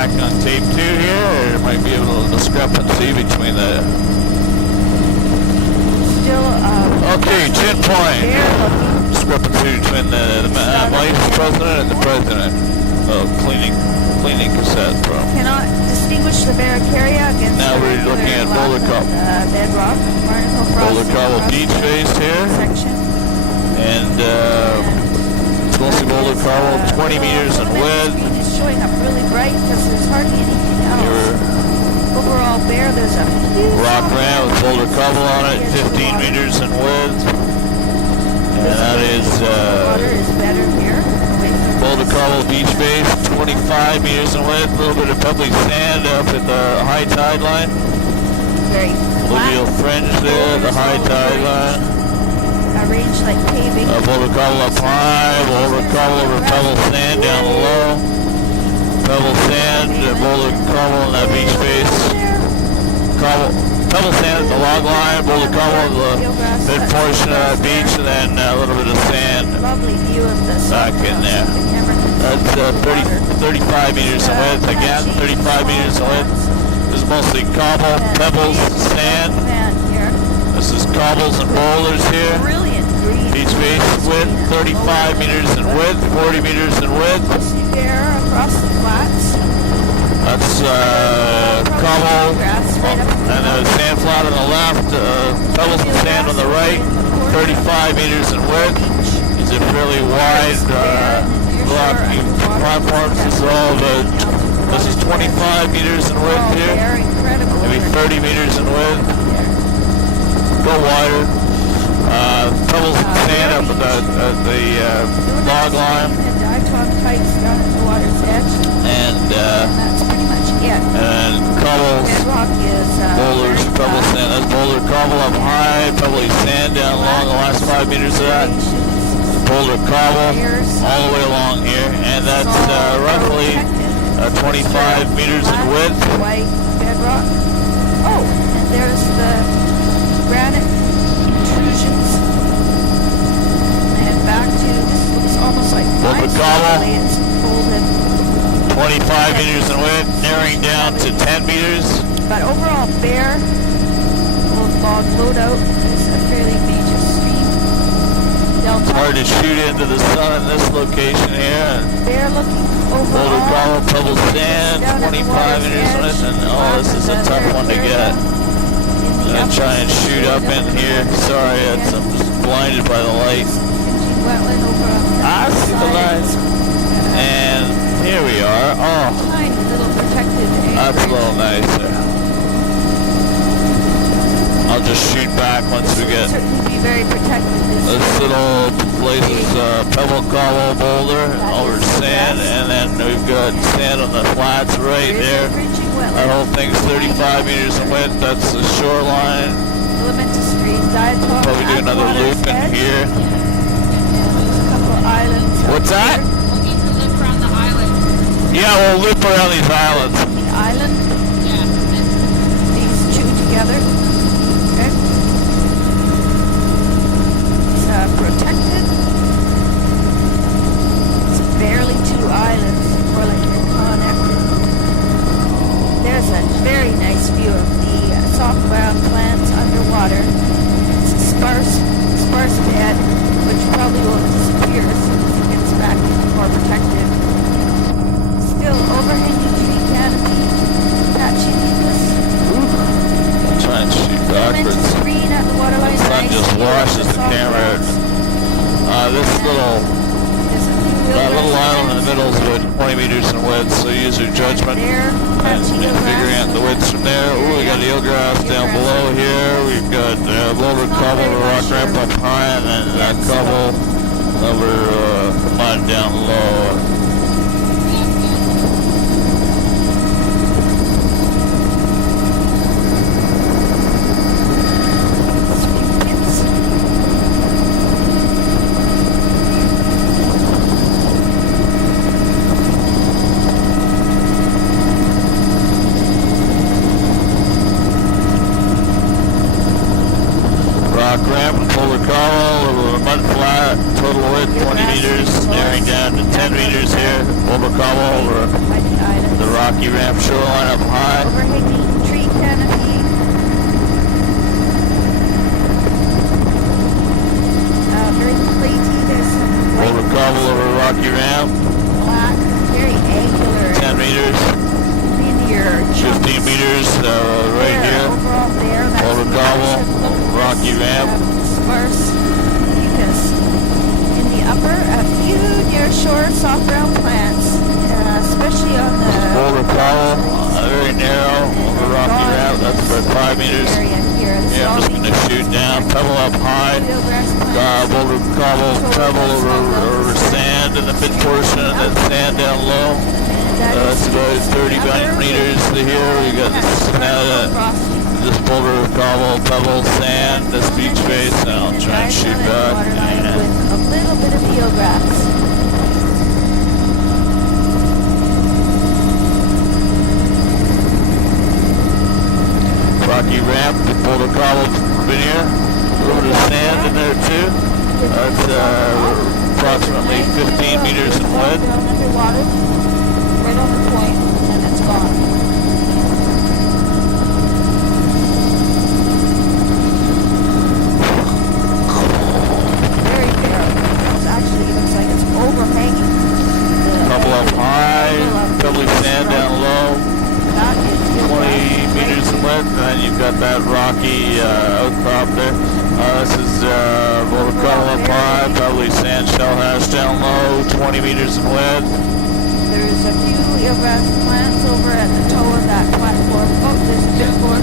track on tape 2 here, or there might be a little discrepancy between the... Still, Okay, 10 point. Discrepancy between the vice president and the president. Oh, cleaning cassette from. Cannot distinguish the Barracaria against now the we're looking at Boulder Cobble. Bedrock, Barnacle Frost. Boulder Cobble beach face here. Section. And it's mostly Boulder Cobble, 20 meters in width. The screen is showing up really bright because there's hardly anything else. Overall Bear, there's a huge rock ramp with Boulder Cobble on it, 15 meters in width. And that is water is better here. Boulder Cobble beach base, 25 meters in width, a little bit of pebbly sand up at the high tide line. Very Alluvial fringe there at the high tide line. Arranged like paving. Boulder Cobble up high, Boulder Cobble over pebble sand down low. Pebble sand, Boulder Cobble in that beach base. Pebble sand at the log line, Boulder Cobble the mid portion of that beach, and then a little bit of sand Lovely view of the back in there. That's 35 meters in width. Again, 35 meters in width. This is mostly cobble, pebbles, sand. This is cobbles and boulders here. Brilliant green. Beach base width, 35 meters in width, 40 meters in width. There across the flats. That's cobble and a sand flat on the left, pebbles and sand on the right, 35 meters in width. These are fairly wide blocking platforms. This is 25 meters in width here, maybe 30 meters in width. Go wider. Pebbles and sand up at the log line. And that's pretty much it. And cobbles, boulders, pebble sand. That's boulder cobble up high, pebbly sand down along the last 5 meters of that. Boulder cobble all the way along here, and that's roughly 25 meters in width. White bedrock. Oh, and there's the granite intrusions. And back to this looks almost like Boulder cobble. It's folded. 25 meters in width, narrowing down to 10 meters. But overall, Bear log loadout is a fairly major stream. It's hard to shoot into the sun in this location here. Bear looking overall. Boulder cobble, pebble sand, 25 meters in width, and oh, this is a tough one to get. I'm gonna try and shoot up in here. Sorry, I'm just blinded by the light. I see the lights. And here we are. Oh, that's a little nicer. I'll just shoot back once we get this little place is pebble cobble boulder over sand, and then we've got sand on the flats right there. That whole thing's 35 meters in width. That's the shoreline. Probably do another loop in here. What's that? Yeah, we'll loop around these islands. The island? Yeah. These two together. Okay. It's protected. It's barely two islands, more like they're connected. There's a very nice view of the soft ground plants underwater. It's a sparse bed, which probably will disappear as soon as it gets back more protected. Still overhanging tree canopy, patchy needless. I'll try and shoot backwards. Screen at the waterline. The sun just washes the camera. This little island in the middle is about 20 meters in width, so use your judgment and figuring out the widths from there. Ooh, we got eelgrass down below here. We've got boulder cobble, rock ramp up high, and then that cobble over mud down low. sand flat, total width 20 meters, narrowing down to 10 meters here. Over cobble, over the rocky ramp shoreline up high. Overhanging tree canopy. Very platey. There's some white Over cobble, over rocky ramp. black, very angular. 10 meters. Linear. 15 meters right here. Overall there. That's Over the cobble, ocean. over rocky ramp. Sparse mucus. In the upper, a few near shore soft ground plants, especially on the Over cobble, very narrow, over rocky ramp. That's about 5 meters. area here. Yeah, I'm just gonna shoot down, pebble up high. Boulder cobble, pebble over sand in the mid portion, and then sand down low. That's about 30 meters to here. We got this boulder cobble, pebble, sand, this beach face, and I'll try and shoot back. With a little bit of eelgrass. Rocky ramp, boulder cobble veneer, a little bit of sand in there too. That's approximately 15 meters in width. Down underwater, right on the point, and it's gone. Very narrow. It actually looks like it's overhanging. Couple up high, probably sand down low. That is 20 meters in width, and then you've got that rocky outcrop there. This is boulder cobble up high, probably sand shell hash down low, 20 meters in width. There's a few eelgrass plants over at the toe of that platform. Oh, there's a bit more.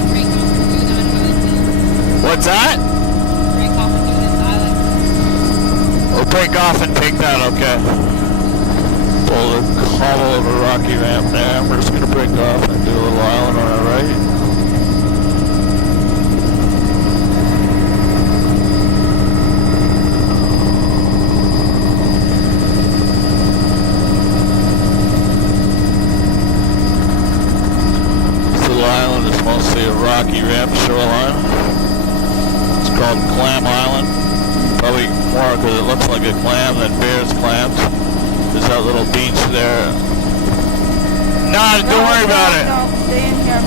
What's that? We'll break off and take that, okay. Boulder cobble over rocky ramp there. We're just gonna break off and do a little island on our right. Mostly a rocky ramp shoreline. It's called Clam Island. Probably more because it looks like a clam than bears clams. There's that little beach there. No, don't worry about it. No, stay in here.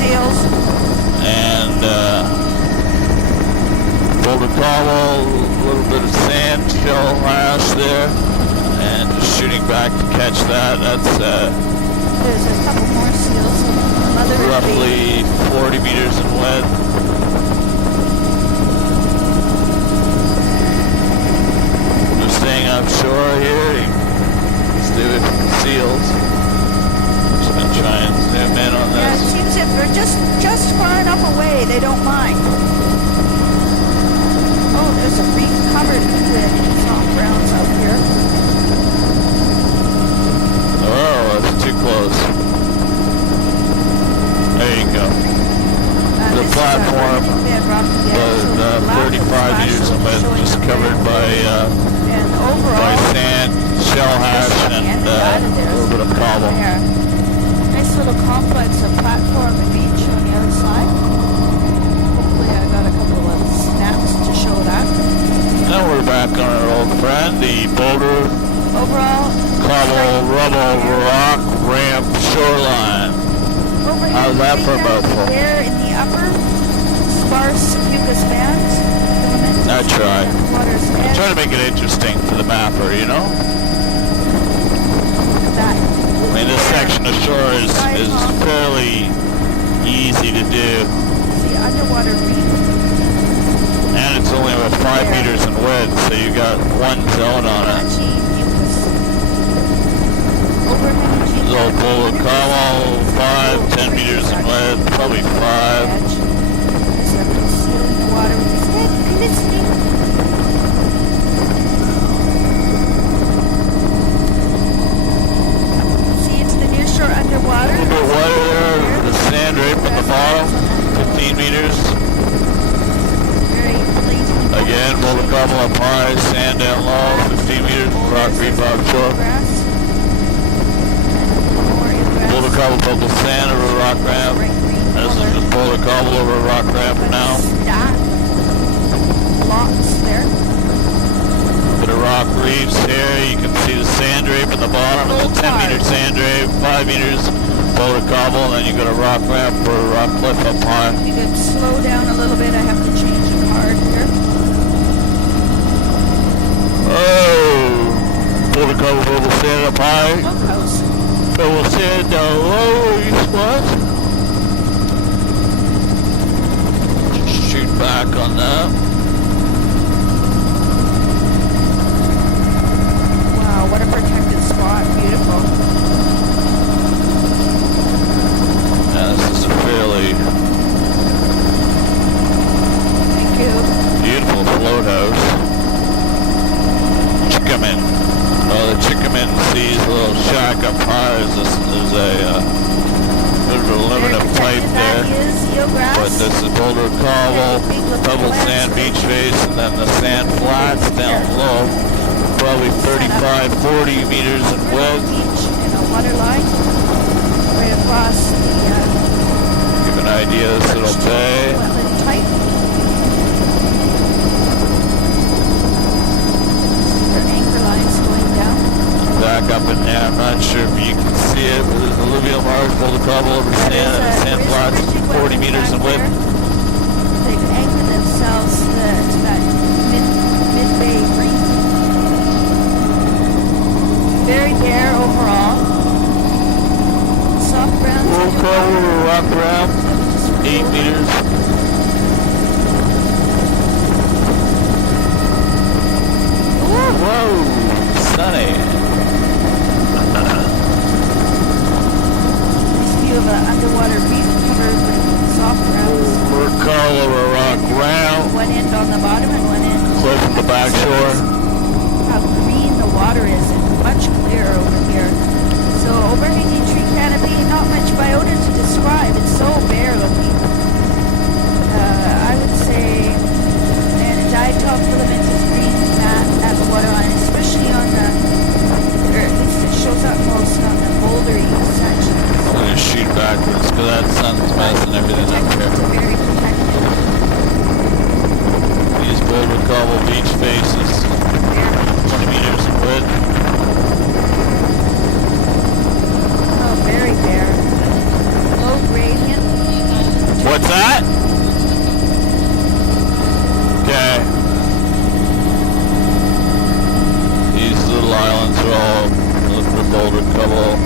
Seals. And boulder cobble, a little bit of sand shell hash there, and just shooting back to catch that. That's There's a couple more seals. roughly 40 meters in width. We're staying offshore here. You can stay away from the seals. Just gonna try and zoom in on Yeah, it this. seems if they're just far enough away, they don't mind. Oh, there's a reef covered with soft browns up here. Oh, that's too close. There you go. The platform, the 35 meters of it, just covered by sand, shell hash, and a little bit of cobble. Nice little complex of platform and beach on the other side. Hopefully I got a couple of snaps to show that. Now we're back on our old friend, the boulder, overall, cobble, rubble, rock, ramp, shoreline. How's that for a mouthful? There in the upper, sparse mucus bands. I try. Water's I try to make it interesting for the mapper, you know? that. I mean, this section of shore is fairly easy to do. The underwater reef. And it's only about 5 meters in width, so you got one zone on it. Little boulder cobble, 5, 10 meters in width, probably 5. See, it's the near shore underwater. A little bit wider there, the sand right from the bottom, 15 meters. Again, boulder cobble up high, sand down low, 15 meters, rock reef offshore. Boulder cobble, bubble sand over a rock ramp. This is just boulder cobble over a rock ramp now. Lots there. bit of rock reefs here. You can see the sand drape at the bottom of the 10-meter sand drape, 5 meters boulder cobble, and then you got a rock ramp or a rock cliff up high. You could slow down a little bit. I have to change the card here. Oh, boulder cobble, pebble sand up high. Bunkhouse. Pebble sand down low, east west. Just shoot back on that. Wow, what a protected spot. Beautiful. Yeah, this is a fairly Thank you. beautiful float house. Chickaman. Oh, the Chickaman sees a little shack up high. There's a bit of aluminum pipe there. That is eelgrass. But this is boulder cobble, pebble sand beach face, and then the sand flats down low. Probably 35, 40 meters in width. Beach and a water line right across the Give an idea of this little bay. wetland type. Their anchor lines going down. Back up in there, I'm not sure if you can see it, but there's alluvial marsh, boulder cobble over sand, and sand flats 40 meters in width. They've anchored themselves to that mid-bay green. Very bare overall. Soft ground. Boulder cobble, rock ramp, 8 meters. Whoa, sunny. Nice view of an underwater reef covered with soft grounds. Boulder cobble, rock ramp, One end on the bottom and one end. cliff from the back shore. How green the water is and much clearer over here. So overhanging tree canopy, not much biota to describe. It's so bare looking. I would say, and a diatop filamentous green mat at the waterline, especially on the, or at least it shows up most on the bouldery sections. I'm going to shoot backwards because that sun's messing everything up here. It's very protected. These boulder cobble beach faces, 20 meters in width. Oh, very bare. Low gradient. What's that? Okay. These little islands are all the boulder cobble,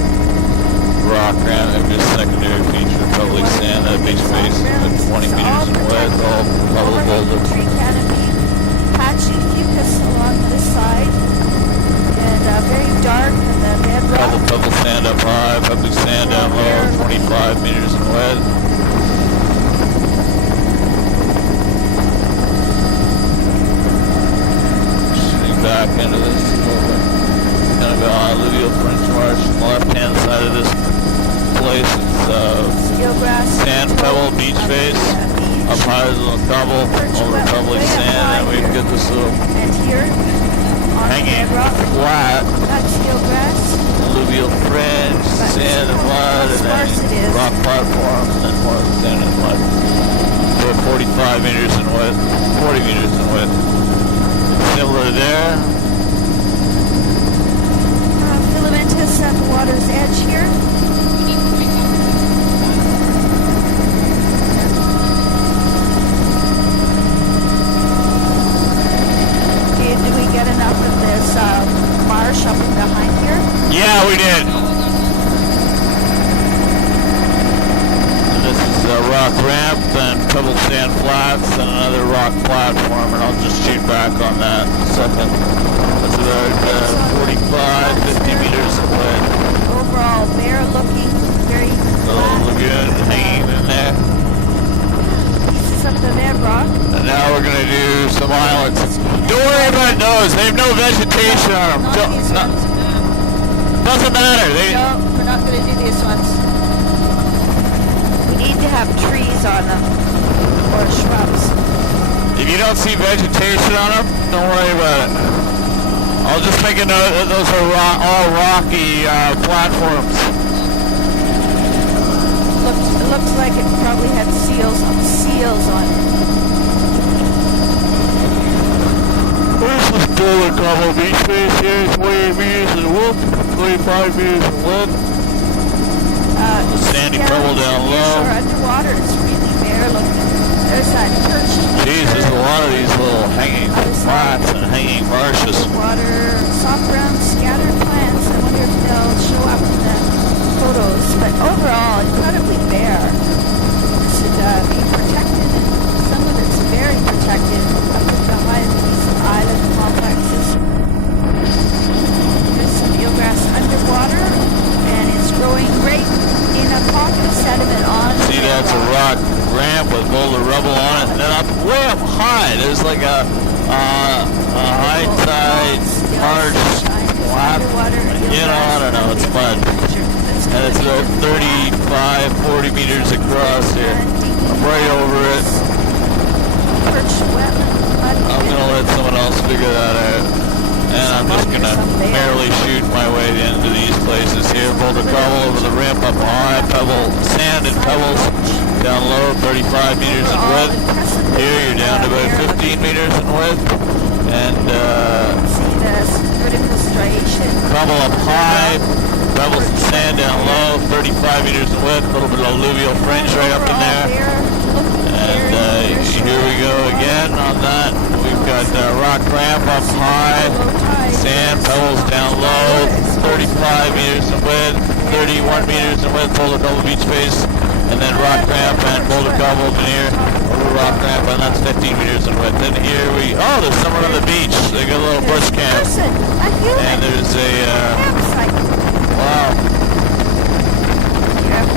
rock ramp, and just secondary feature, probably sand, that beach face, like 20 meters in width, all cobble boulder. Tree canopy, patchy fucus along this side, and very dark in the bedrock. Pebble sand up high, public sand down low, 25 meters in width. Shooting back into this kind of alluvial French marsh on the left-hand side of this place. It's Eelgrass. sand, pebble, beach face. Up high is a little cobble, over pebbly sand, and we've got this little And here, on hanging the bedrock, flat that's eelgrass. alluvial fringe, sand and mud, and then rock platform, and then more sand and mud. We're 45 meters in width, 40 meters in width. Similar there. Filamentous at the water's edge here. Did we get enough of this marsh up and behind here? Yeah, we did. And this is a rock ramp, then pebble sand flats, and another rock platform, and I'll just shoot back on that in a second. That's about 45, 50 meters in width. Overall, bare looking, very Little flat. lagoon hanging in there. Pieces of the bedrock. And now we're going to do some islands. Don't worry about those. They have no vegetation on them. Not these ones. Doesn't matter. No, we're not going to do these ones. We need to have trees on them or shrubs. If you don't see vegetation on them, don't worry about it. I'll just make a note that those are all rocky platforms. It looks like it probably had seals on it. Where's this boulder cobble 25 meters in width. Sandy pebble down low. Underwater, it's really bare looking. There's that perched. Jeez, there's a lot of these little hanging flats and hanging marshes. Water, soft ground, scattered plants. I wonder if they'll show up in the photos. But overall, incredibly bare. This should be protected, and some of it's very protected up at the height of these island complexes. There's some eelgrass underwater, and it's growing right in a pocket of sediment on. See, that's a rock ramp with boulder rubble on it, and then up way up high, there's like a high tide marsh flat. You know, I don't know, it's mud. And it's about 35, 40 meters across here. I'm right over it. I'm gonna let someone else figure that out. And I'm just gonna barely shoot my way into these places here. Boulder cobble over the ramp up high, pebble, sand and pebbles down low, 35 meters in width. Here you're down to about 15 meters in width. And cobble up high, pebbles and sand down low, 35 meters in width. A little bit of alluvial fringe right up in there. And here we go again on that. We've got rock ramp up high, sand pebbles down low, 35 meters in width, 31 meters in width, boulder double beach face, and then rock ramp and boulder cobble veneer over rock ramp, and that's 15 meters in width. And here we, oh, there's someone on the beach. They got a little bush camp. And there's a, wow.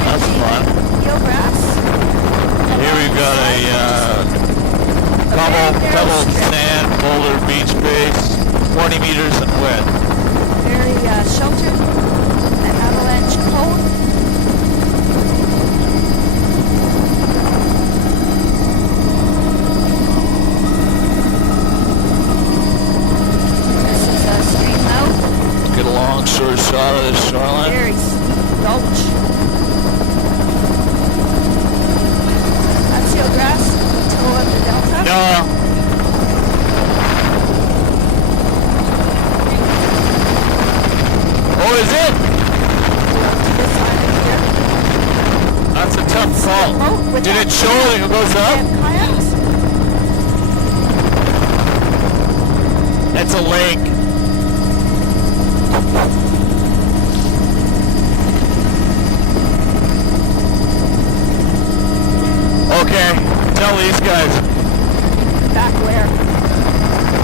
That's fun. Here we've got a pebble, sand, boulder, beach base, 20 meters in width. Very sheltered, an avalanche cone. This is a stream mouth. Get a long short shot of this shoreline. Very steep gulch. Grass, toe of the delta. No. Oh, is it? This island here. That's a tough fall. Did it show that it goes up? It's a lake. Okay, tell these guys. Back where?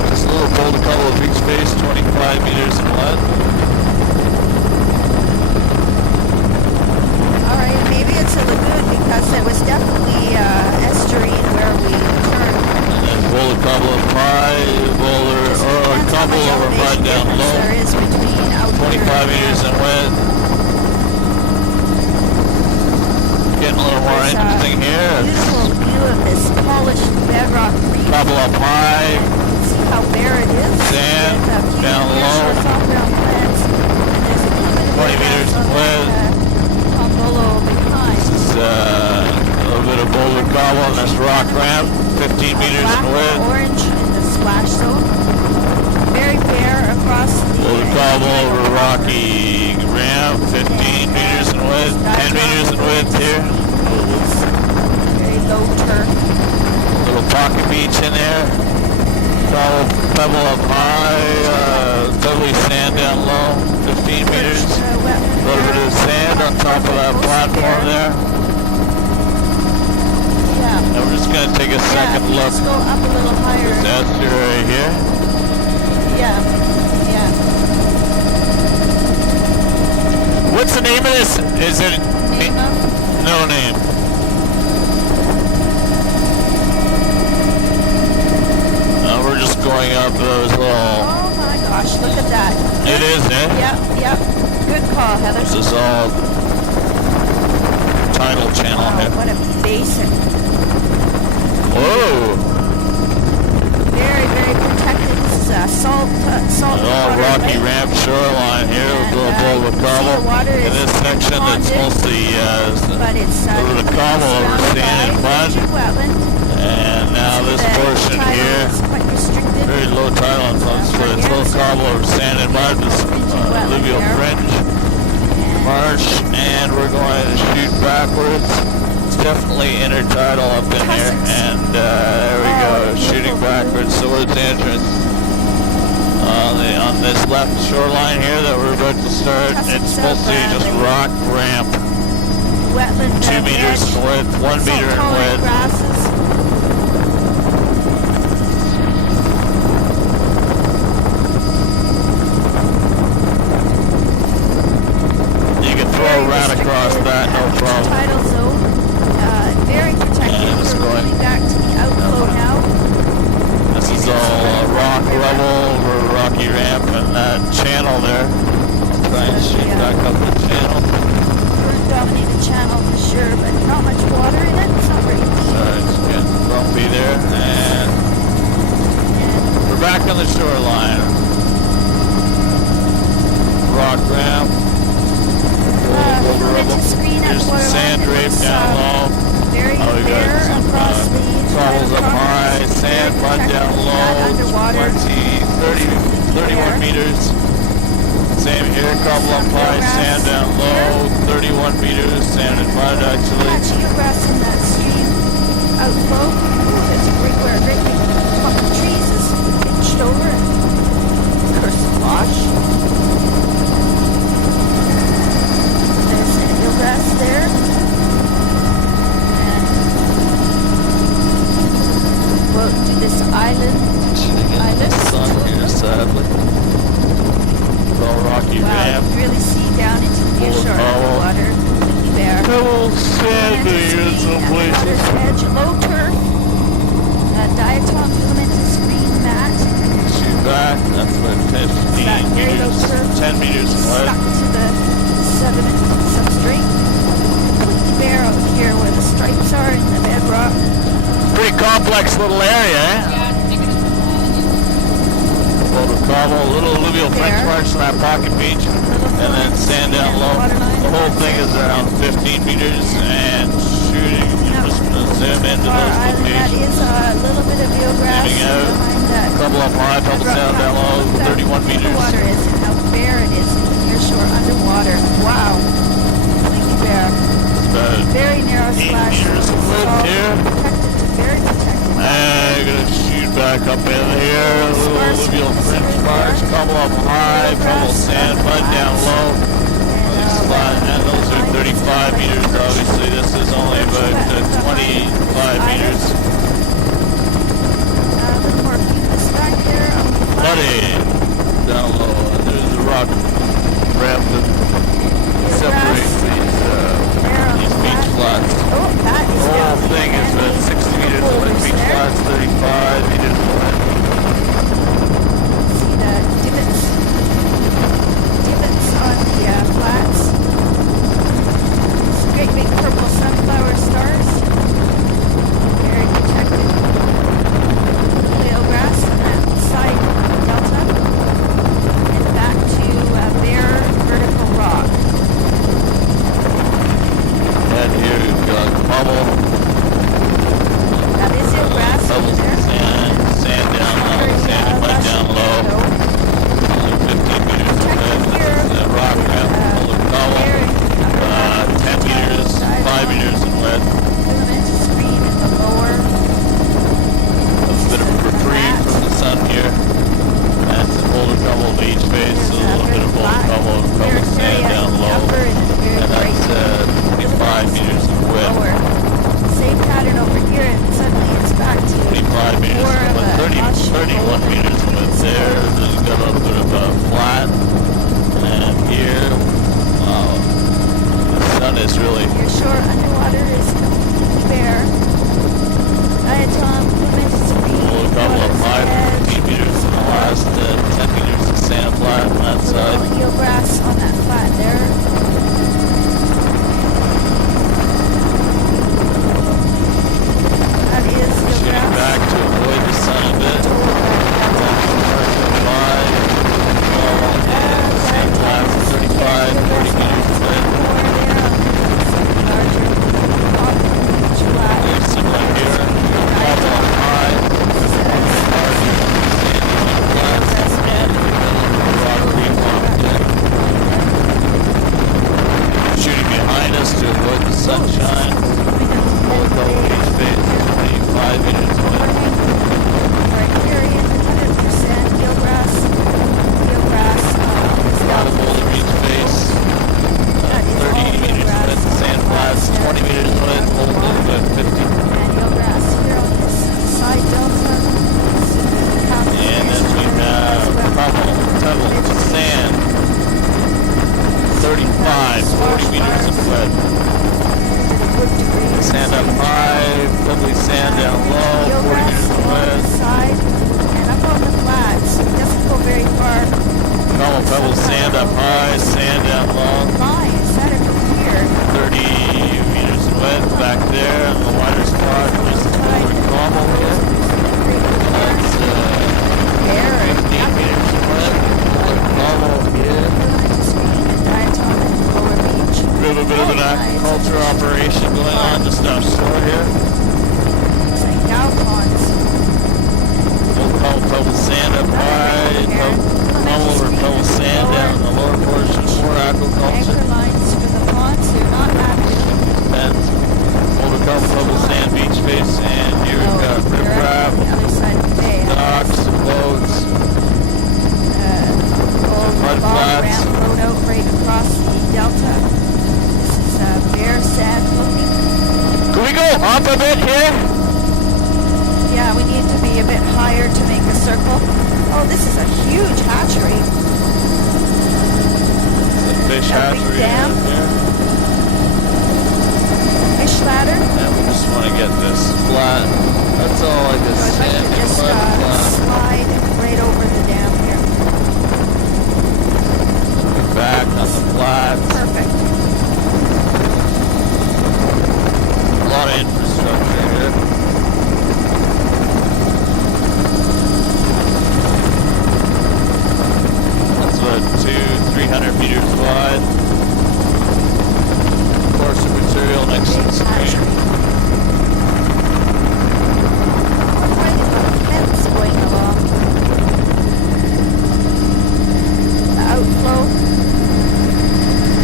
Just a little boulder cobble of big space, 25 meters in width. Alright, maybe it's a lagoon because it was definitely estuarine where we turned. And then boulder cobble up high, boulder, or cobble over mud down low. There is between out 25 meters in width. Getting a little more interesting here. Beautiful view of this polished bedrock reef. Cobble up high. See how bare it is. Sand down low. 20 meters in width. This is a little bit of boulder cobble on this rock ramp. 15 meters in width. Orange in the splash zone. Very bare across the boulder cobble over rocky ramp. 15 meters in width. 10 meters in width here. Very low turf. Little pocket beach in there. Pebble up high. Totally sand down low. 15 meters. A little bit of sand on top of that platform there. Yeah. And we're just going to take a second look. Let's go up a little higher. This estuary here. Yeah. What's the name of this? Is it Name of? no name? We're just going up those little. Oh my gosh! Look at that. It is, eh? Yep. Good call, Heather. This is all tidal channel Wow, here. what a basin. Whoa! Very, very protected. This is a salt All water rocky lake. ramp shoreline here with a little boulder the cobble. water In is this section that's ponded, mostly but it's a little bit of cobble over sand and mud. Wetland. And now this portion here, Is quite restricted. very very low tide on this. It's low cobble over sand and mud. This alluvial fringe marsh, and we're going to shoot backwards. It's definitely intertidal up in here, and there we go, shooting backwards. So where's the entrance? On this left shoreline here that we're about to start, it's mostly just rock ramp. 2 meters in width, 1 meter in width. You can throw right across that, no problem. Tidal zone, very protected. We're moving back to the outflow now. This is all rock level over rocky ramp, and that channel there. I'll try and shoot back up the channel. Dominated channel for sure, but not much water in it. It's not very deep. Alright, it's getting bumpy there, and we're back on the shoreline. Rock ramp. There's some sand drape down low. We got some cobbles up high, sand mud down low, 31 meters. Same here, cobble up high, sand down low, 31 meters, sand and mud actually. Geograss in that stream outflow. There's a great clump of trees is pitched over and cursed wash. There's geograss there. And we'll do this island. Sun here, sadly. All rocky ramp. You really see down into the nearshore water. Completely bare. Little sand here in some places. Edge, low turf. Diatom filamentous green mat. Shoot back. That's about 15 meters. 10 meters in width. Stuck to the sediment substrate. Completely bare out here where the stripes are in the bedrock. Pretty complex little area, eh? Cobble, a little alluvial French marsh on that pocket beach, and then sand down low. The whole thing is around 15 meters, and shooting, I'm just going to zoom into those locations. That is a little bit of geograss behind that. Couple up high, couple sand down low, 31 meters. The water is and how bare it is in the nearshore underwater. Wow. Completely bare. It's about very narrow 8 meters of width here. Protected, very protected. And I'm going to shoot back up in here, a little alluvial fringe marsh, couple up high, couple sand mud down low. And those are 35 meters, obviously. This is only about 25 meters. A little more cuteness back there. Muddy down low. There's a rock ramp that separates these beach flats. The whole thing is about 60 meters away. Beach flats, 35 meters away. See the divots on the flats. Some great big purple sunflower stars. Very protected. Whale grass on that side delta. And back to bare vertical rock. And here we've got bubble. That is grass over there. Sand down low, sand and mud down low. Only 15 meters away. The rock ramp, full of cobble. 10 meters, 5 meters in width. Filamentous green in the lower. A bit of a reprieve from the sun here. That's a boulder cobble beach face, a little bit of boulder cobble, a couple of sand down low. And that's 25 meters in width. Same pattern over here, and suddenly it's back to 25 meters more of a 31 meters in width there. Then you've got a bit of a flat. And here, wow, the sun is really... Your shore underwater is completely bare. Diatom, filamentous green. We'll couple up high, 15 meters in the last 10 meters of sand flat on that side. Geograss on that flat there. That is Shooting geograss. back to avoid the sun a bit. Sand flat, 35, 40 meters in width. There's some right here. Couple up high. sunshine. Full double beach face, 25 meters away. Riparian, 100% eelgrass. Eelgrass is Out of Boulder Beach face, 30 meters away. Sand flats, 20 meters away. Boulder about 50. And eelgrass here on this side delta. And then we have Cobble, Pebble, Sand, 35, 40 meters of wet. Sand up high, lovely sand down low, 40 meters of wet. Side and up on the flats. It doesn't go very far. Cobble, Pebble, sand up high, sand down low. My, is that over here? 30 meters of wet back there on the wider spot. Just over Cobble here. That's 15 meters of wet. Cobble here. We have a bit of an agriculture operation going on just offshore here. It's like cow ponds. We'll call Pebble sand up high, Cobble or Pebble sand down in the lower portion, more aquaculture. Anchor lines for the ponds, they're not active. And we'll call Pebble sand beach face, and here we've got riprap, The other side of the bay. docks, boats, mud Long flats. ramp road out right across the delta. This is bare sand looking. Can we go up a bit here? Yeah, we need to be a bit higher to make a circle. Oh, this is a huge hatchery. The fish A big hatchery dam. out there. Fish ladder. And we just want to get this flat. That's all like a So I'd like sand to and just mud flat. slide right over the dam here. We're back on the flats. Perfect. A lot of infrastructure here. That's about 300 meters wide. Course of material next to the stream. Quite a fence going along. The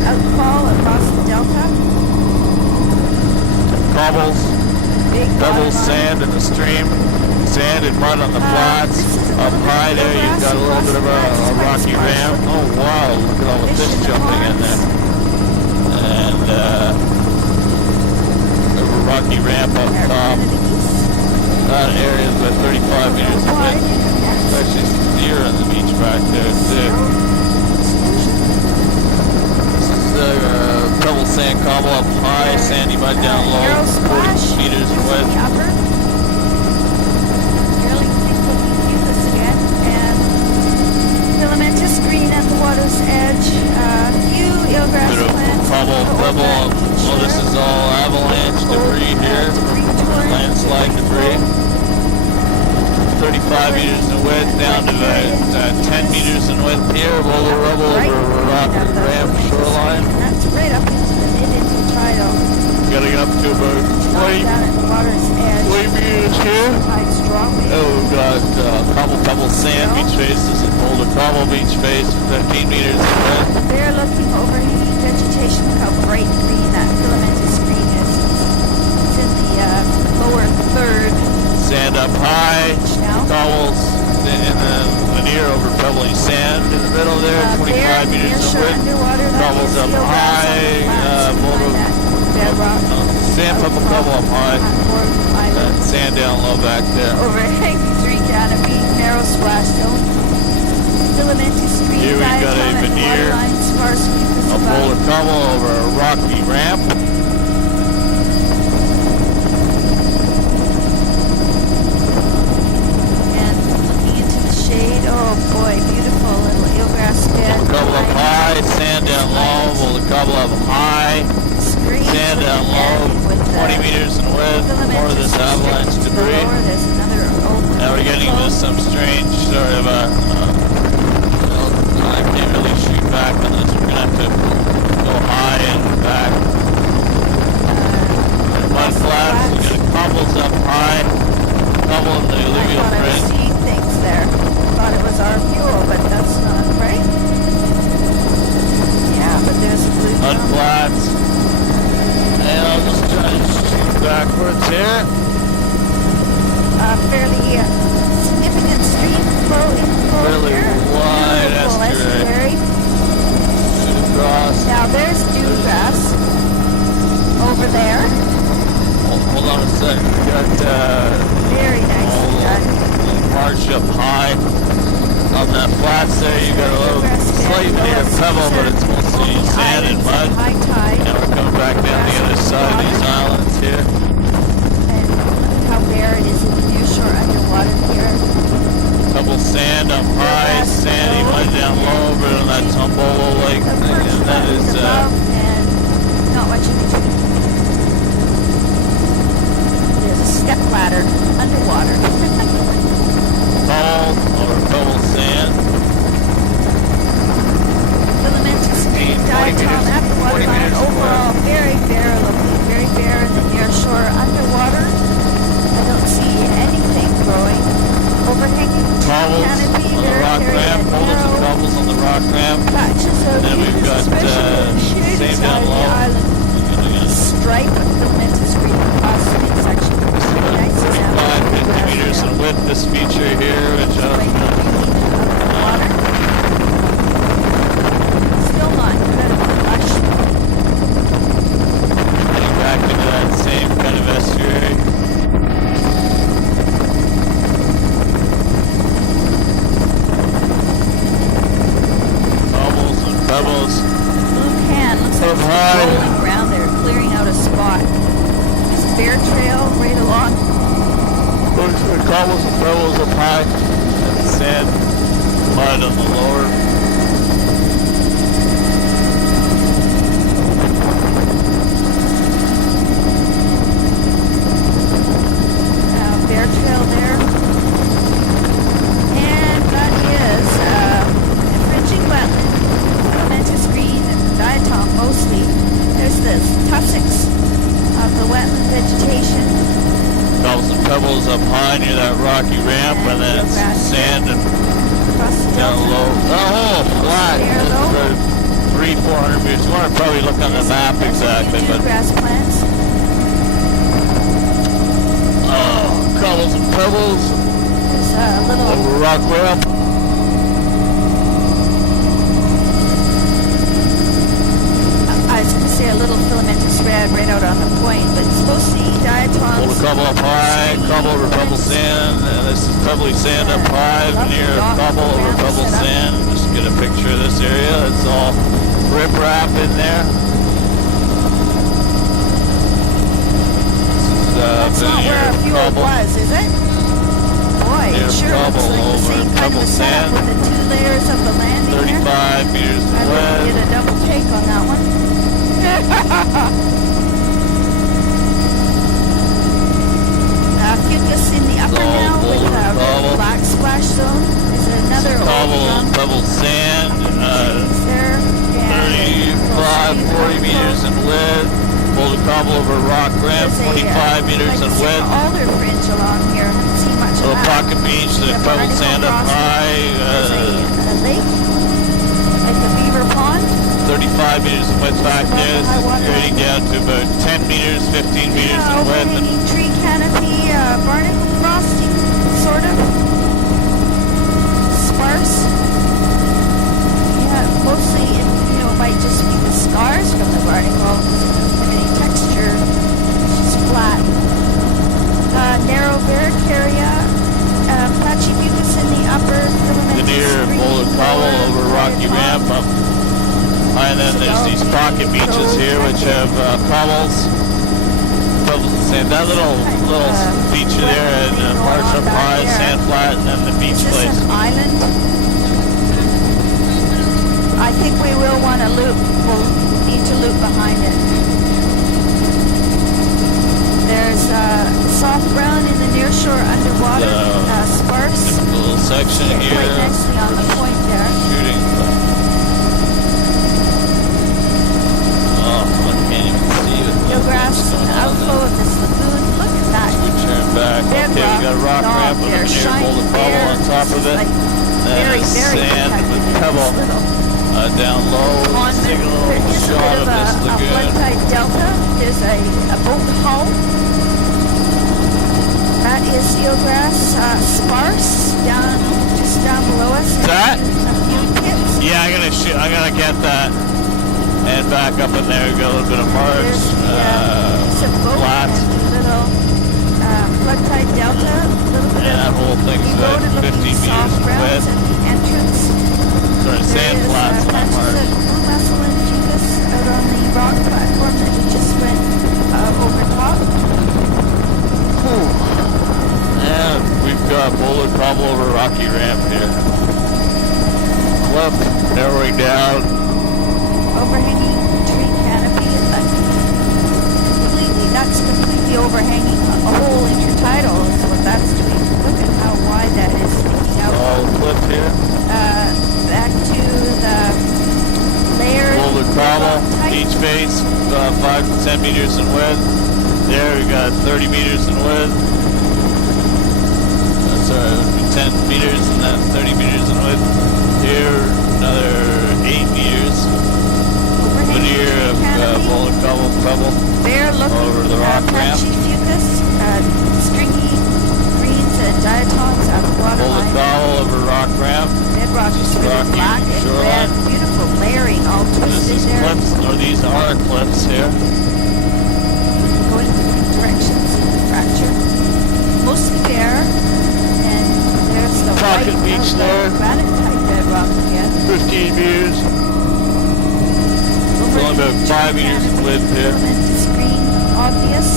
outfall across the delta. Cobbles, Big pebbles, waterline. sand in the stream, sand and mud on the flats. Up high there, you've got a little bit of a rocky ramp. Oh wow, look at all the fish jumping in there. And a rocky ramp up top. That area is about 35 meters away. There's actually some deer on the beach back there too. This is pebble sand cobble up high, sandy mud down low, 40 meters away. Filamentous green at the water's edge. Few eelgrass Bit of plants. cobble, pebble. Well, this is all avalanche debris here from landslide debris. 35 meters in width down to about 10 meters in width here. Roll the rubble over a rock ramp shoreline. That's right up into the mid-intertidal. Getting up to about 20 Down at the water's edge. meters here. Tide strongly. Oh, we've got cobble, pebble, sand beach face. This is Boulder Cobble beach face, 15 meters in width. They're looking overhanging vegetation. Look how bright green that filamentous green is. It's in the lower third. Sand up high, Now. cobbles in the veneer over pebbly sand in the middle there, 25 meters in width. Cobbles up high, Boulder, sand pebble cobble up high, and sand down low back there. Overhanging tree canopy, narrow splash zone. Filamentous green. Here we've got a diatom at veneer, waterline, sparse mucus a above. Boulder cobble over a rocky ramp. Oh boy, beautiful little eelgrass bed. Boulder cobble up high, sand down low, Boulder cobble up high, sand down low, 20 meters in width, more of this avalanche debris. Now we're getting into some strange sort of I can't really shoot back on this. We're going to have to go high and back. Mud flats, we got cobbles up high, cobble in the alluvial I was bridge. seeing things there. Thought it was our fuel, but that's not right. Yeah, but there's a blue Mud flats. And here. Fairly significant stream flow inflow Fairly here. wide Beautiful estuary. Shoot across. Now there's dew grass over there. Hold on a second. We got Very nicely done. marsh up high. On that flats there, you got a little slightly near pebble, but it's mostly sand and mud. High tide. Now we're coming back down the other side of these islands here. And look how bare it is in the near shore underwater here. Couple sand up high, sandy mud down low over on that Tombolo Lake The thing, perch and that buttons is above and not much in between. There's a step ladder underwater. tall or double sand. Filamentous stream, diatom at the waterline. Overall, very bare looking, very bare in the near shore underwater. I don't see anything growing. Overhanging Cobbles canopy, on the very rock ramp, boulders and cobbles on the rock ramp. patches of Then we've got same down low. Stripe of filamentous stream across the midsection. Very nice example. 50 meters in width, this feature here, which Water. Still not incredibly lush. getting back into that same kind of estuary. Cobbles and pebbles. Blue can looks like Up it's high. rolling around there, clearing out a spot. There's a bear trail right along. The cobbles and pebbles up high, and sand, mud on the lower. Bear trail there. And that is infringing wetland, filamentous green, and diatom mostly. There's the tussocks of the wetland vegetation. Cobbles and pebbles up high near that rocky ramp, and then it's sand and Across the down delta. low. Oh, flat. There, It's though. about 300-400 meters. You want to probably look on the map exactly, but Grass plants. cobbles and pebbles There's a little over rock ramp. I was going to say a little filamentous red right out on the point, but it's mostly Hold diatoms. a cobble up high, cobble over pebble sand, and this is pebbly sand up high near cobble over pebble sand. Just get a picture of this area. It's all riprap in there. That's not where our fuel was, is it? Boy, Near it sure looks cobble like the over same kind of pebble a setup sand. with the two layers of the landing there. 35 meters I would west. get a double take on that one. Fucus in the upper All now with over a cobble. black splash zone. Is another Cobble, overrun. pebble sand, There. And 35, 40 meters in width. Hold a cobble over rock ramp, there's a, 25 meters in like width. alder fringe along here. I haven't seen much of Little that. pocket beach, the Yeah, pebble vertical sand up crossing. high. There's a lake, like the beaver pond. 35 meters in width back Above there. the high water Grading down to about 10 meters, 15 meters in width. And Overhanging tree canopy, barnacle frosting, sort of. Sparse. Yeah, mostly, it might just be the scars from the barnacle. It doesn't have any texture. It's just flat. Narrow barricaria, patchy mucus in the upper the near boulder cobble over rocky ramp up. And then there's these pocket beaches here which have cobbles. Pebbles and sand. That little feature there and marsh up high, sand flat, and then the beach Is this place. an island? I think we will want to loop. We'll need to loop behind it. There's soft brown in the near shore underwater, sparse. A little section Quite here. nicely on the point there. Shooting. Oh, I can't even see it. No grass, the outflow of this lagoon. Look at that. Turn back. Okay, we got a rock ramp with a near boulder cobble on top of it. Very, And very sand with pebble down low. Let's take a There little is a shot bit of of this a flood lagoon. tide delta. There's a boat hull. That is eelgrass, sparse, just down below us. That? A few pits. Yeah, I'm gonna get that. And back up in there, we got a little bit of marsh. There's a boat flat. and a little flood tide delta. A little bit And that of whole thing's about 15 meters soft in ground width. at the entrance. Sorry, sand flats, not Patches marsh. of blue mussel and fucus out on the rock platform that we just went over top. And we've got boulder cobble over rocky ramp here. Cliff narrowing down. Overhanging tree canopy, that's completely overhanging a whole intertidal is what that's doing. Look at how wide that is sticking out. All cliff here. Back to the layered Boulder cobble, each face 5 to 10 meters in width. There we got 30 meters in width. That's 10 meters and then 30 meters in width. Here another 8 meters. Veneer of boulder cobble Bare looking over the rock ramp. patchy fucus, stringy greens and diatoms out of water Boulder line. cobble over rock ramp. Bedrock is really rocky black and shoreline. red, beautiful layering all This twisted is there. cliffs, or these are cliffs here. Going different directions in the fracture. Mostly bare, and there's the Pocket white beach of the there. granite type bedrock again. 15 meters. It's only about 5 meters in width here. Screen obvious.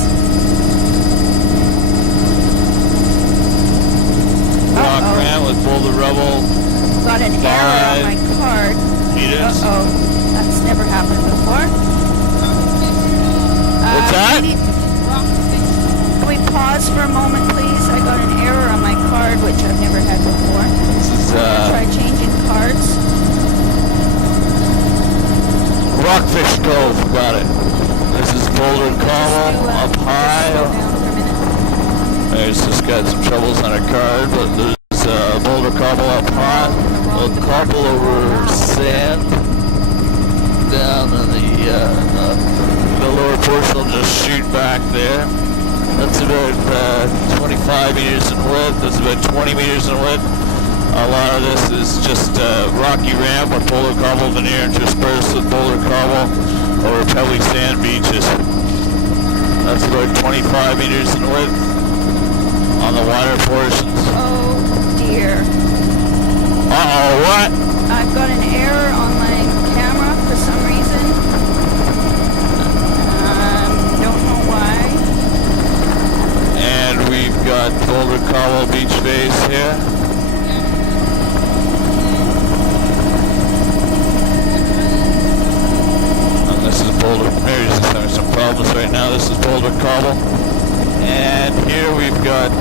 Rock ramp with boulder rubble. Got an error on my card. Meters. That's never happened before. What's that? Can we pause for a moment, please? I got an error on my card, which I've never had before. This is Try changing cards. Rockfish Cove, got it. This is boulder cobble up high. Slow down for a minute. There's just got some troubles on a card, but there's boulder cobble up high. A cobble over sand. Down in the lower portion will just shoot back there. That's about 25 meters in width. That's about 20 meters in width. A lot of this is just rocky ramp with boulder cobble veneer interspersed with boulder cobble over pebbly sand beaches. That's about 25 meters in width on the wider portions. Oh dear. Uh-oh, what? I've got an error on my camera for some reason. Don't know why. And we've got boulder cobble beach face here. This is boulder. Mary's just having some problems right now. This is boulder cobble. And here we've got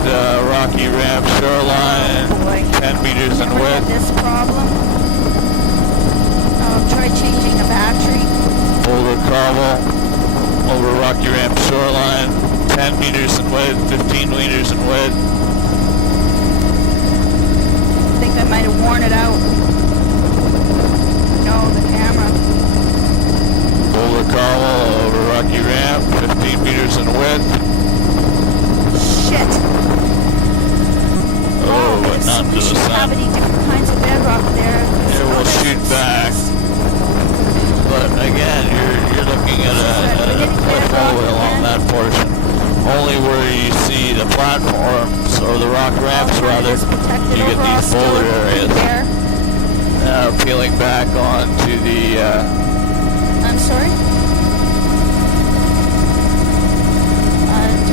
rocky ramp shoreline, 10 meters in Never had width. this problem. I'll try changing a battery. Boulder cobble over rocky ramp shoreline, 10 meters in width, 15 meters in width. I think I might have worn it out. No, the camera. Boulder cobble over rocky ramp, 15 meters in width. Shit. Oh, but not to the solution sun. cavity, different kinds of bedrock there. Here we'll shoot back. But again, you're looking at a cliff all the way along that portion. Only where you see the platforms or the rock ramps rather, you get these boulder areas. Now peeling back onto the I'm sorry?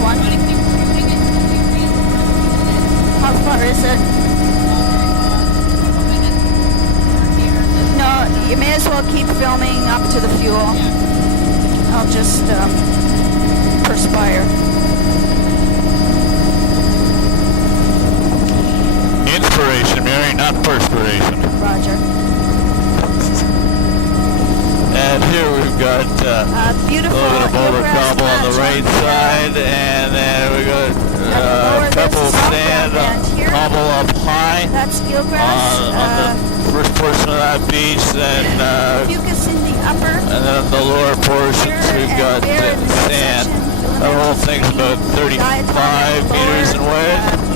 One. How far is it? No, you may as well keep filming up to the fuel. I'll just perspire. inspiration, Mary, not perspiration. Roger. And here we've got a Beautiful little bit of boulder cobble on the right side, and then we got pebble sand cobble up high That's eelgrass. on the first portion of that beach, Fucus in the upper. and then the lower portions we've got sand. The whole thing's about 35 meters in width.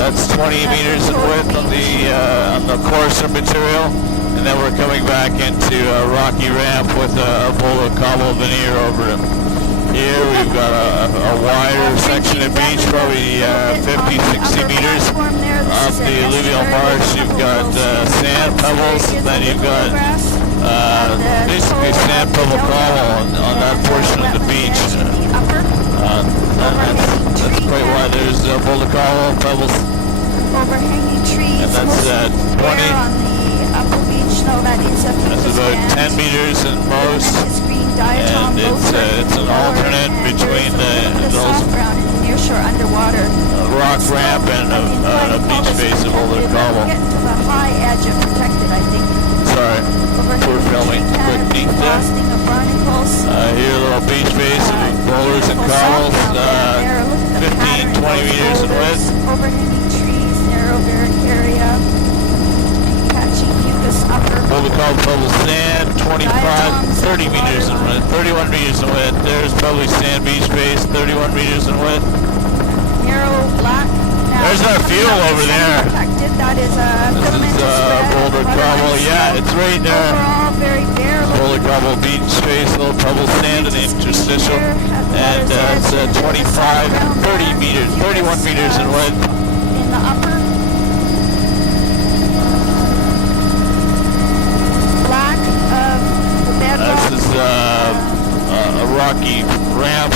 That's 20 meters in width on the coarser material. And then we're coming back into a rocky ramp with a boulder cobble veneer over it. Here we've got a wider section of beach, probably 50, 60 meters up the alluvial marsh. You've got sand pebbles, and then you've got basically sand pebble cobble on that portion of the beach. That's quite why there's boulder cobble pebbles. Overhanging trees. And that's 20. That's about 10 meters at most, and it's an alternate between those underwater rock ramp and a beach face of boulder cobble. Get to the high edge of protected, I think. Sorry, we're filming quick peek there. Here a little beach face of boulders and cobbles, 15, 20 meters in width. Overhanging trees, narrow barrack area. Boulder cobble pebble sand, 25, 30 meters in width, 31 meters in width. There's probably sand beach base, 31 meters in width. Narrow black. There's our fuel over there. That is this is boulder cobble. Yeah, it's right there. Overall, very bare. Boulder cobble beach base, little pebble sand in the interstitial, and it's 25, 30 meters, 31 meters in width. In the upper. This is a rocky ramp.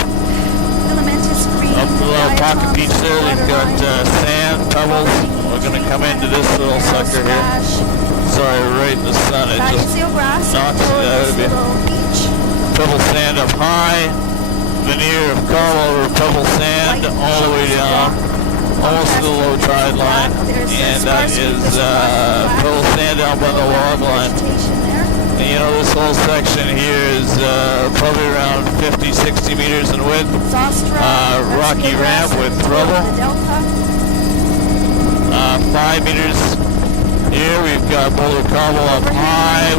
Up the little pocket beach there, they've got sand, pebbles. We're going to come into this little sucker here. Sorry, right in the sun. It just knocks it out of you. Pebble sand up high. Veneer of cobble over pebble sand all the way down. Almost to the low tide line. And that is pebble sand down by the log line. And you know, this whole section here is probably around 50, 60 meters in width. Rocky ramp with rubble. 5 meters here. We've got boulder cobble up high.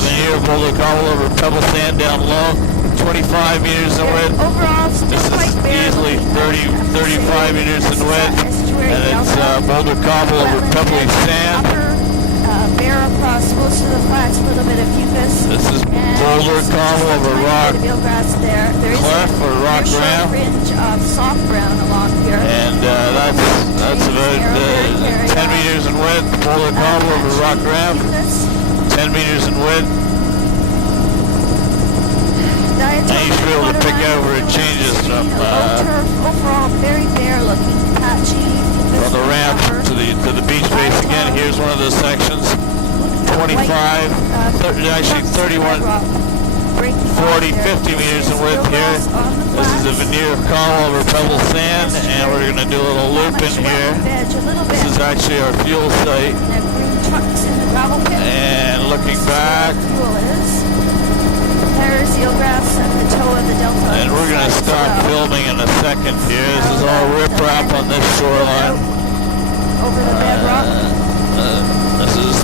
Veneer boulder cobble over pebble sand down low. 25 meters in width. This is easily 30, 35 meters in width. And it's boulder cobble over pebbly sand. Bare across most of the flats, a little bit of mucus. This is boulder cobble over rock cliff or rock ramp. Fringe of soft brown along here. And that's about 10 meters in width. Boulder cobble over rock ramp. 10 meters in width. And you should be able to pick out where it changes from overall very bare looking, patchy. From the ramp to the beach face again. Here's one of those sections. 25, actually 31, 40, 50 meters in width here. This is a veneer of cobble over pebble sand, and we're going to do a little loop in here. This is actually our fuel site. And looking back. There's eelgrass at the toe of the delta. And we're going to stop filming in a second here. This is all riprap on this shoreline. Over the bedrock. This is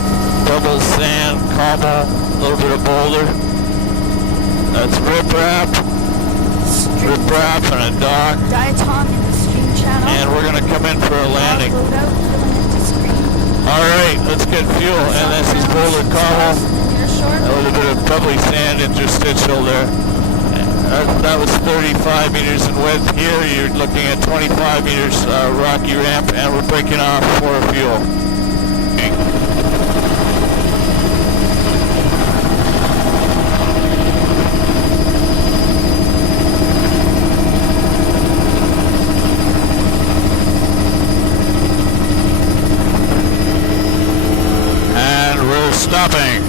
pebble, sand, cobble, a little bit of boulder. That's riprap and a dock. Diatom in the stream channel. And we're going to come in for a landing. Alright, let's get fuel. And this is boulder cobble. A little bit of pebbly sand interstitial there. That was 35 meters in width. Here you're looking at 25 meters rocky ramp, and we're breaking off for fuel. And we're stopping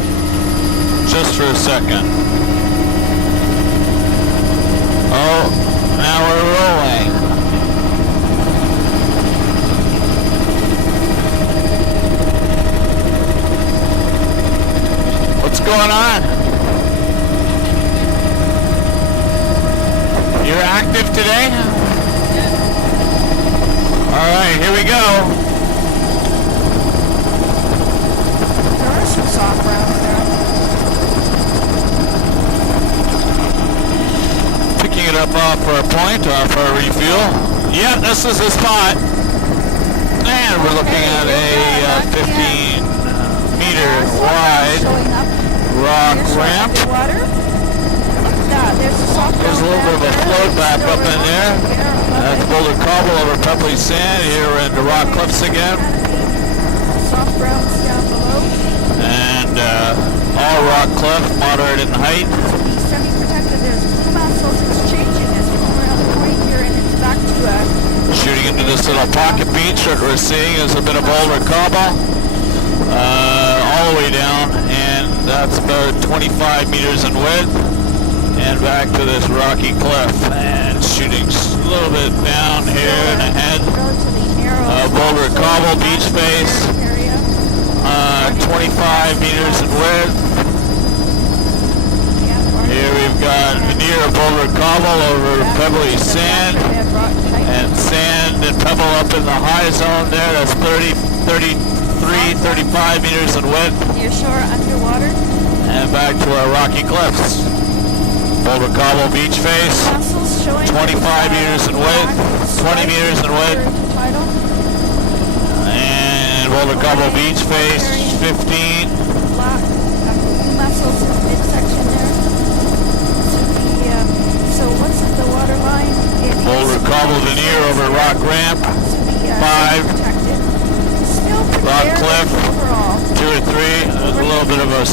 just for a second. Oh, now we're rolling. What's going on? You're active today? All right, here we go. There are some soft ground there. it up off our point, off our refuel. Yeah, this is the spot. And we're looking at a 15-meter wide rock ramp. There's a little bit of a float back up in there. That's Boulder Cobble over pebbly sand. Here we're into rock cliffs again. Soft grounds down below. And all rock cliff, moderate in height. Semi-protected. There's blue muscles. It's changing as we go around the point here, and it's back to Shooting into this little pocket beach that we're seeing is a bit of Boulder Cobble. All the way down, and that's about 25 meters in width. And back to this rocky cliff, and shooting a little bit down here and ahead. Boulder Cobble beach face, 25 meters in width. Here we've got veneer of Boulder Cobble over pebbly sand, and sand and pebble up in the high zone there. That's 35 meters in width. Near shore, underwater. And back to our rocky cliffs. Boulder Cobble beach face, 25 meters in width, 20 meters in width. And Boulder Cobble beach face, 15. Mussels in the midsection there. So what's the water line? Boulder Cobble veneer over rock ramp, 5. Rock cliff, 2 or 3. There's a little bit of a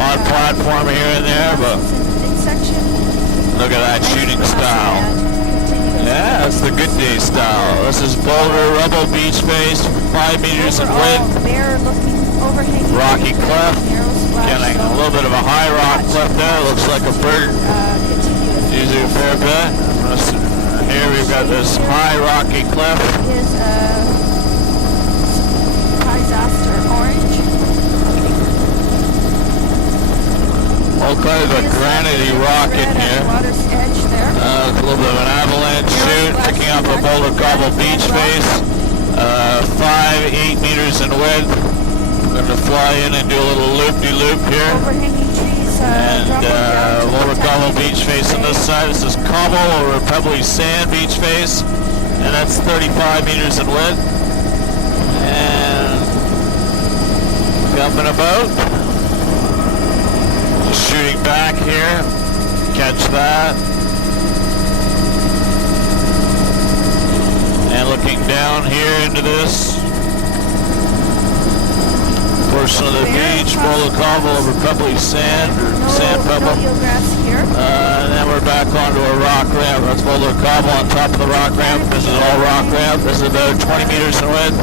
odd platform here and there, but look at that shooting style. Yeah, that's the good day style. This is Boulder Rubble beach face, 5 meters in width. Rocky cliff. Getting a little bit of a high rock cliff there. Looks like a bird. Usually a fair bit. Here we've got this high rocky cliff. All kinds of granity rock in here. A little bit of an avalanche chute, picking up a Boulder Cobble beach face. 8 meters in width. I'm going to fly in and do a little loop-de-loop here. And Boulder Cobble beach face on this side. This is Cobble over pebbly sand beach face. And that's 35 meters in width. And coming about. Just shooting back here. Catch that. And looking down here into this portion of the beach, Boulder Cobble over pebbly sand or sand pebble. And then we're back onto a rock ramp. That's Boulder Cobble on top of the rock ramp. This is all rock ramp. This is about 20 meters in width.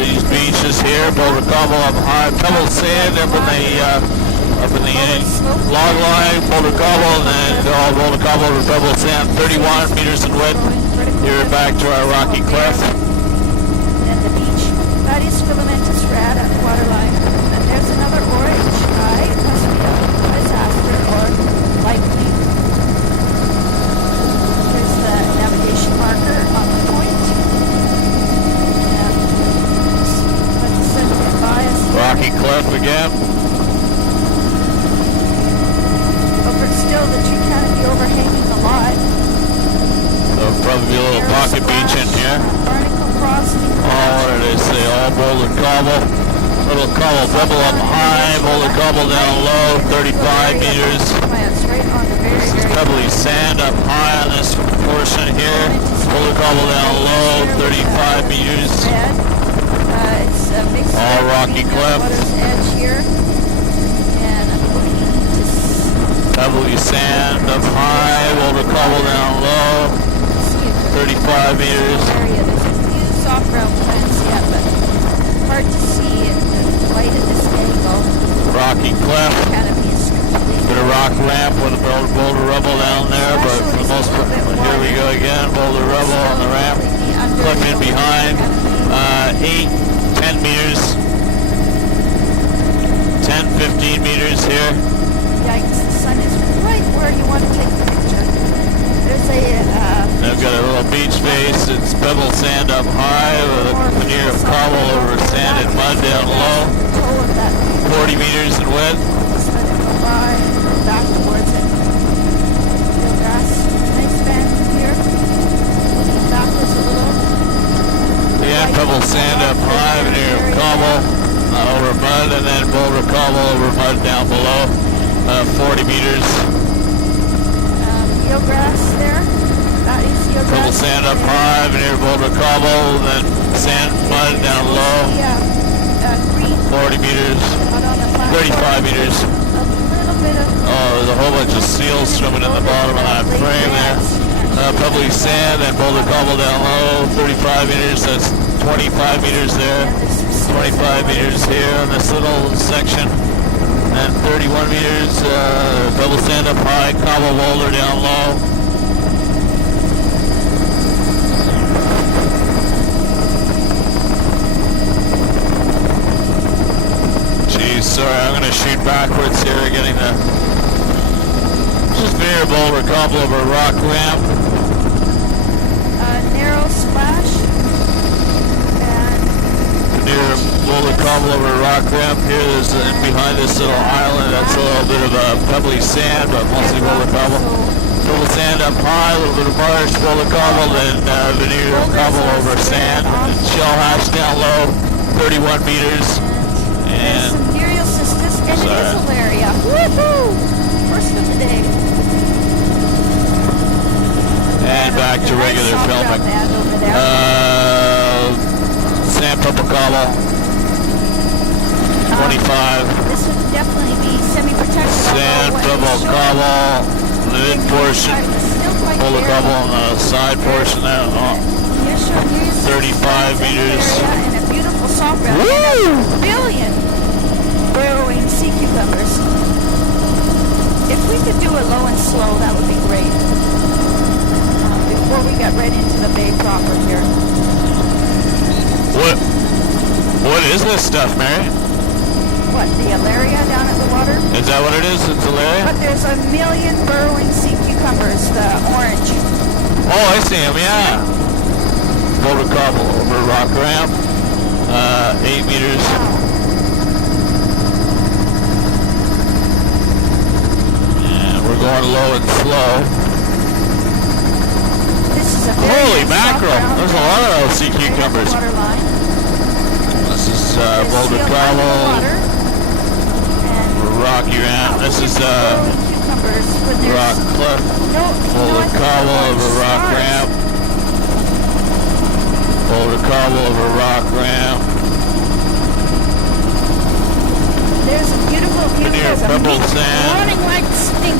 These beaches here, Boulder Cobble up high, pebble sand up in the log line, Boulder Cobble, and then all Boulder Cobble over pebble sand, 31 meters in width. Here we're back to our rocky cliff. And the beach, that is filamentous red at the waterline. And there's another orange eye. It must be a disaster or likely. There's the navigation marker on the point. And let the sediment bias. Rocky cliff again. Still, the tree canopy overhanging a lot. There'll probably be a little pocket beach in here. What did they say? All Boulder Cobble. Little Cobble pebble up high, Boulder Cobble down low, 35 meters. This is pebbly sand up high on this portion here. Boulder Cobble down low, 35 meters. All rocky cliff. Pebbly sand up high, Boulder Cobble down low, 35 meters. Soft ground plants yet, but hard to see in the light of this angle. Rocky cliff. Canopy is completely. Bit of rock ramp with a Boulder Rubble down there, but for the most part, here we go again, Boulder Rubble on the ramp. Cliff in behind, 8, 10 meters, 10, 15 meters here. Yikes, the sun is right where you want to take the picture. There's I've got a little beach face. It's pebble sand up high with a veneer of cobble over sand and mud down low. 40 meters in width. Just let it go by and go back towards it. Real grass. sand up high, veneer of cobble over mud, and then boulder cobble over mud down below, 40 meters. Eelgrass there. That is eelgrass. Pebble sand up high, veneer boulder cobble, then sand mud down low, Green. 40 meters, Out on the platform. 35 meters. A little bit of Oh, there's a whole bunch of seals swimming in the bottom of that frame there. Pebbly sand and boulder cobble down low, 35 meters, that's 25 meters there, 25 meters here in this little section, and 31 meters, pebble sand up high, cobble boulder down low. Geez, sorry, I'm going to shoot backwards here, getting the just veneer boulder cobble over rock ramp. narrow splash. And Veneer boulder cobble over rock ramp. Here, there's behind this little island. That's a little bit of pebbly sand, but mostly boulder cobble. Boulder sand up high, a little bit of marsh, boulder cobble, then veneer cobble over sand. And shell hash down low, 31 meters. there's some Muriel Sisters, and it is Hilaria. Woohoo! First of the day. And back to regular filming. Sand pebble cobble, 25. This would definitely be semi-protected. Sand pebble cobble, the mid portion, boulder cobble on the side portion there. 35 meters. And a beautiful soft ground. And a billion burrowing sea cucumbers. If we could do it low and slow, that would be great. Before we got right into the bay proper here. What is this stuff, Mary? What, the Alaria down at the water? Is that what it is? It's Alaria? But there's a million burrowing sea cucumbers, the orange. Oh, I see them, yeah. Boulder cobble over rock ramp, 8 meters. And we're going low and slow. This is a Holy mackerel! There's a lot of those sea cucumbers. This is boulder cobble, rocky ramp. This is rock cliff. Boulder cobble over rock ramp. Boulder cobble over rock ramp. There's a beautiful view. Veneer pebble sand. Running like stink.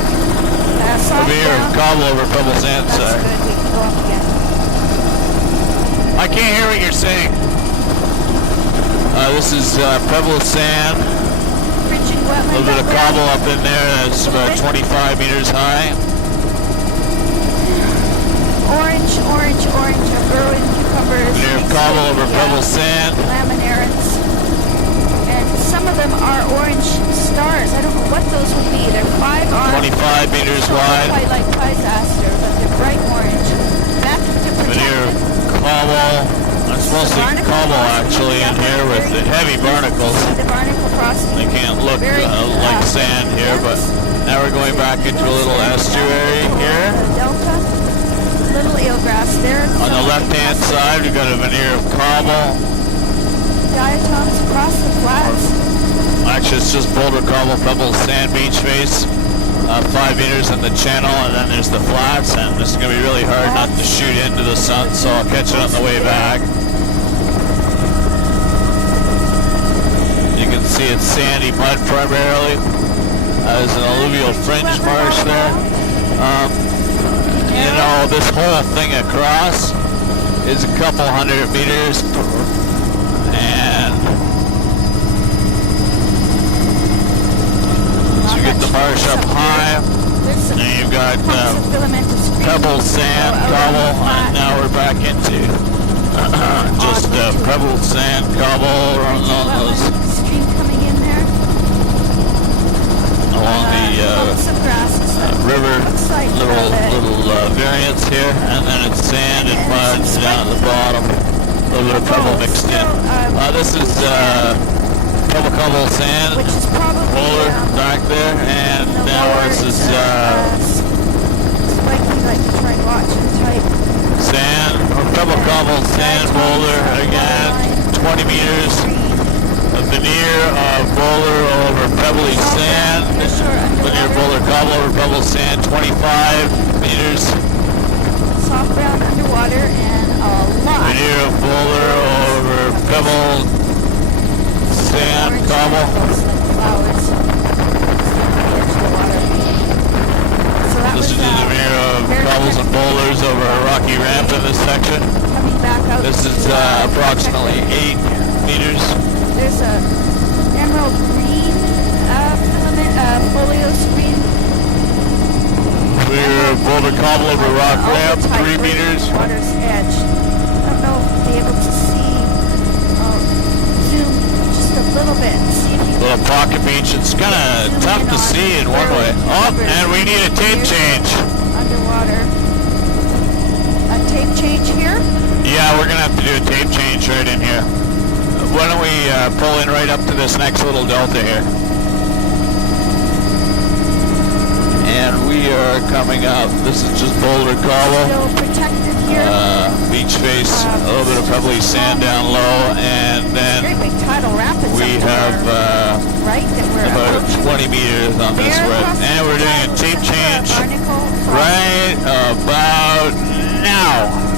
Veneer cobble over pebble sand. That's Sorry. good. We can go up again. I can't hear what you're saying. This is pebble sand. Frigid wetland. A little bit of cobble up in there. That's about 25 meters high. Orange, orange, orange. Burrowing cucumbers. Veneer cobble over pebble sand. Laminarans. And some of them are orange stars. I don't know what those would be. They're 5 arms. 25 meters wide. Quite like Pisaster, but they're bright orange. Back to Veneer protected. cobble. That's mostly cobble actually in here with the heavy barnacles. The barnacle crossing. They can't look like sand here, but now we're going back into a little estuary here. Delta. Little eelgrass there. On the left-hand side, we've got a veneer of cobble. Diatoms across the flats. Actually, it's just boulder cobble, pebble, sand, beach face. 5 meters in the channel, and then there's the flats, and this is going to be really hard not to shoot into the sun, so I'll catch it on the way back. You can see it's sandy mud primarily. There's an alluvial fringe marsh there. You know, this whole thing across is a couple 100 meters, and so you get the marsh up high, and you've got pebble, sand, cobble, and now we're back into just pebble, sand, cobble on those Stream coming in there. along the river, little variance here, and then it's sand and mud down at the bottom, a little bit of pebble mixed in. This is pebble, cobble, sand, boulder back there, and now this is sand, or pebble, cobble, sand, boulder again. 20 meters. A veneer of boulder over pebbly sand. Veneer boulder cobble over pebble sand, 25 meters. Soft ground underwater and a lot. Veneer of boulder over pebble sand Orange cobble. tentacles like flowers. Into the water. So that This is was, the veneer of very cobbles and technical. boulders over a rocky ramp in this section. Coming back out This to, is approximately 8 meters. There's a emerald green filament folio screen. Veneer of boulder cobble over rock ramp, 3 meters. Water's edge. I don't know if you'll be able to see. I'll zoom just a little bit and see if you can. Little pocket beach. It's kind of tough to see in one way. Oh, and we need a tape change. Underwater. A tape change here? Yeah, we're gonna have to do a tape change right in here. Why don't we pull in right up to this next little delta here? And we are coming up. This is just boulder cobble. Still protected here. Beach face, a little bit of pebbly sand down low, and Very then big tidal rapids we up to have our right that we're about approaching. 20 meters on this There road. across the And we're doing a tidal tape center of change Barnacle. right about now.